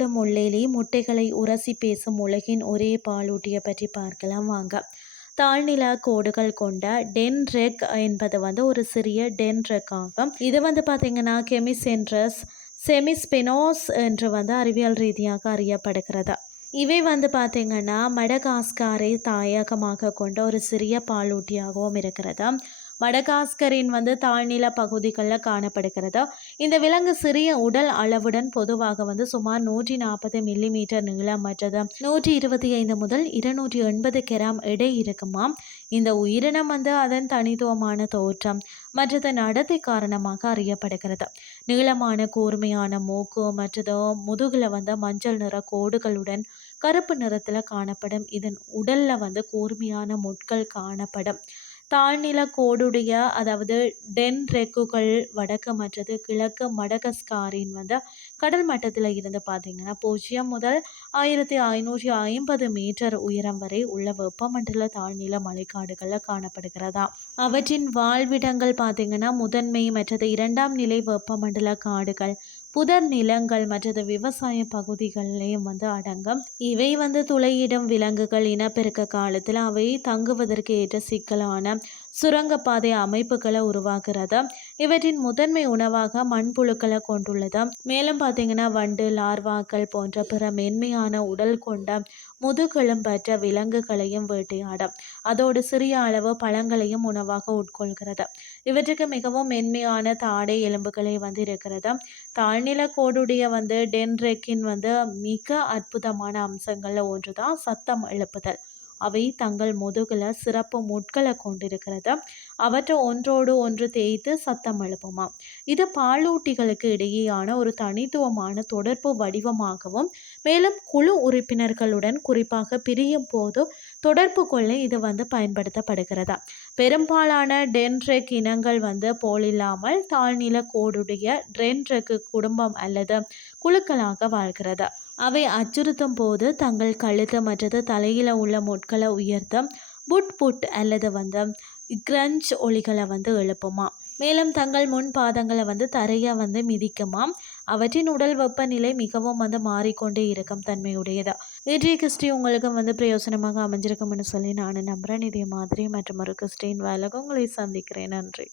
தேவைகளை உரசி பேசும் உலகின் ஒரே பாலூட்டியை பற்றி பார்க்கலாம் வாங்க. தாழ்நில கோடுகள் கொண்ட டென்ரெக் என்பது வந்து ஒரு சிறிய டென்ரெக் ஆகும் இது வந்து பார்த்தீங்கன்னா கெமிசென்ட்ரஸ் செமிஸ்பெனோஸ் என்று வந்து அறிவியல் ரீதியாக அறியப்படுகிறது. இவை வந்து பார்த்திங்கன்னா மடகாஸ்காரை தாயகமாக கொண்ட ஒரு சிறிய பாலூட்டியாகவும் இருக்கிறது. மடகாஸ்கரின் வந்து தாழ்நில பகுதிகளில் காணப்படுகிறது. இந்த விலங்கு சிறிய உடல் அளவுடன் பொதுவாக வந்து சுமார் நூற்றி நாற்பது மில்லிமீட்டர் நீளம் மற்றது நூற்றி இருபத்தி ஐந்து முதல் இருநூற்றி எண்பது கிராம் எடை இருக்குமாம். இந்த உயிரினம் வந்து அதன் தனித்துவமான தோற்றம் மற்றது நடத்தை காரணமாக அறியப்படுகிறது. நீளமான கூர்மையான மூக்கு மற்றது முதுகில் வந்து மஞ்சள் நிற கோடுகளுடன் கருப்பு நிறத்தில் காணப்படும். இதன் உடலில் வந்து கூர்மையான முட்கள் காணப்படும். தாழ்நில கோடுடைய அதாவது டென் ரெக்குகள் வடக்கு மற்றது கிழக்கு மடகஸ்காரின் வந்து கடல் மட்டத்தில் இருந்து பார்த்தீங்கன்னா பூஜ்ஜியம் முதல் ஆயிரத்தி ஐநூற்றி ஐம்பது மீட்டர் உயரம் வரை உள்ள வெப்பமண்டல தாழ்நில மலைக்காடுகளில் காணப்படுகிறதா. அவற்றின் வாழ்விடங்கள் பார்த்தீங்கன்னா முதன்மை மற்றது இரண்டாம் நிலை வெப்பமண்டல காடுகள் புதர் நிலங்கள் மற்றது விவசாய பகுதிகள்லையும் வந்து அடங்கும். இவை வந்து துளையிடும் விலங்குகள் இனப்பெருக்க காலத்தில் அவை தங்குவதற்கு ஏற்ற சிக்கலான சுரங்கப்பாதை அமைப்புகளை உருவாகிறது இவற்றின் முதன்மை உணவாக மண்புழுக்களை கொண்டுள்ளது. மேலும் பார்த்தீங்கன்னா வண்டு லார்வாக்கள் போன்ற பிற மென்மையான உடல் கொண்ட முதுகெலும் பெற்ற விலங்குகளையும் வேட்டையாடும். அதோடு சிறிய அளவு பழங்களையும் உணவாக உட்கொள்கிறது. இவற்றுக்கு மிகவும் மென்மையான தாடை எலும்புகளை வந்து இருக்கிறது. தாழ்நில கோடுடைய வந்து டென்ரெக்கின் வந்து மிக அற்புதமான அம்சங்களில் ஒன்று தான் சத்தம் எழுப்புதல். அவை தங்கள் முதுகில் சிறப்பு முட்களை கொண்டிருக்கிறது. அவற்றை ஒன்றோடு ஒன்று தேய்த்து சத்தம் எழுப்புமா. இது பாலூட்டிகளுக்கு இடையேயான ஒரு தனித்துவமான தொடர்பு வடிவமாகவும் மேலும் குழு உறுப்பினர்களுடன் குறிப்பாக பிரியும் போது தொடர்பு கொள்ள இது வந்து பயன்படுத்தப்படுகிறதா. பெரும்பாலான டென்ட்ரெக் இனங்கள் வந்து போலில்லாமல் தாழ்நில கோடுடைய டென்ட்ரெக் குடும்பம் அல்லது குழுக்களாக வாழ்கிறது. அவை அச்சுறுத்தும் போது தங்கள் கழுத்து மற்றது தலையில் உள்ள முட்களை உயர்த்த புட் புட் அல்லது வந்து கிரஞ்ச் ஒளிகளை வந்து எழுப்புமா. மேலும் தங்கள் முன் பாதங்களை வந்து தரையை வந்து மிதிக்குமாம் அவற்றின் உடல் வெப்பநிலை மிகவும் வந்து மாறிக்கொண்டே இருக்கும் தன்மையுடையது. இன்றைய கிறிஸ்டி உங்களுக்கு வந்து பிரயோசனமாக அமைஞ்சிருக்கும்னு சொல்லி நான் நம்புகிறேன் இதே மாதிரி மற்றும் ஒரு கிறிஸ்டின் வேலைக்கு உங்களை சந்திக்கிறேன். நன்றி.